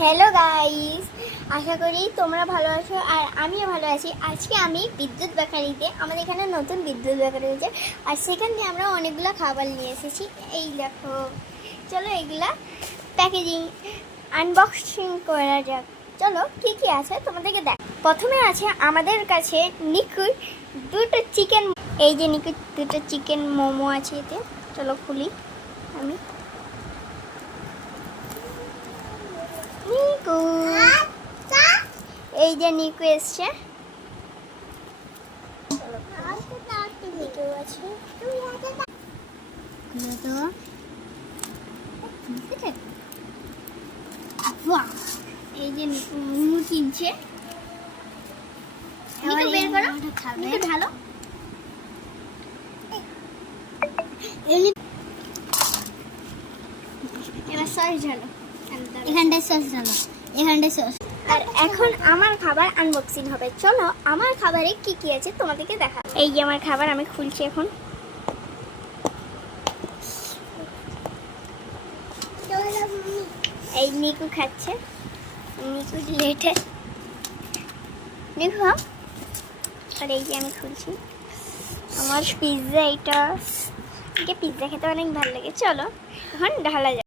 Hello guys, আশা করি তোমরা ভালো আছো আর আমিও ভালো আছি। আজকে আমি বিদ্যুৎ বেকারিতে, আমাদের এখানে নতুন বিদ্যুৎ বেকারি হয়েছে আর সেখান থেকে আমরা অনেকগুলো খাবার নিয়ে এসেছি। এই দেখো, চলো এগুলা প্যাকেজিং আনবক্সিং করা যাক। চলো কী কী আছে তোমাদেরকে দেখ। প্রথমে আছে আমাদের কাছে নিকুর দুটো চিকেন, এই যে নিকুর দুটো চিকেন মোমো আছে এতে। চলো খুলি আমি। নিকু, এই যে নিকু এসছে। এই যে নিকু মোমো কিনছে। নিকু বের করো, নিকু ঢালো। এবার সস ঢালো, এখানটায় সস ঢালো, এখানটায় সস। আর এখন আমার খাবার আনবক্সিং হবে। চলো আমার খাবারে কি কি আছে তোমাদেরকে দেখা। এই যে আমার খাবার, আমি খুলছি এখন। এই নিকু খাচ্ছে, নিকু লেটে নিকু। আর এই যে আমি খুলছি আমার পিৎজা। এটা পিৎজা খেতে অনেক ভালো লাগে। চলো এখন ঢালা যায়।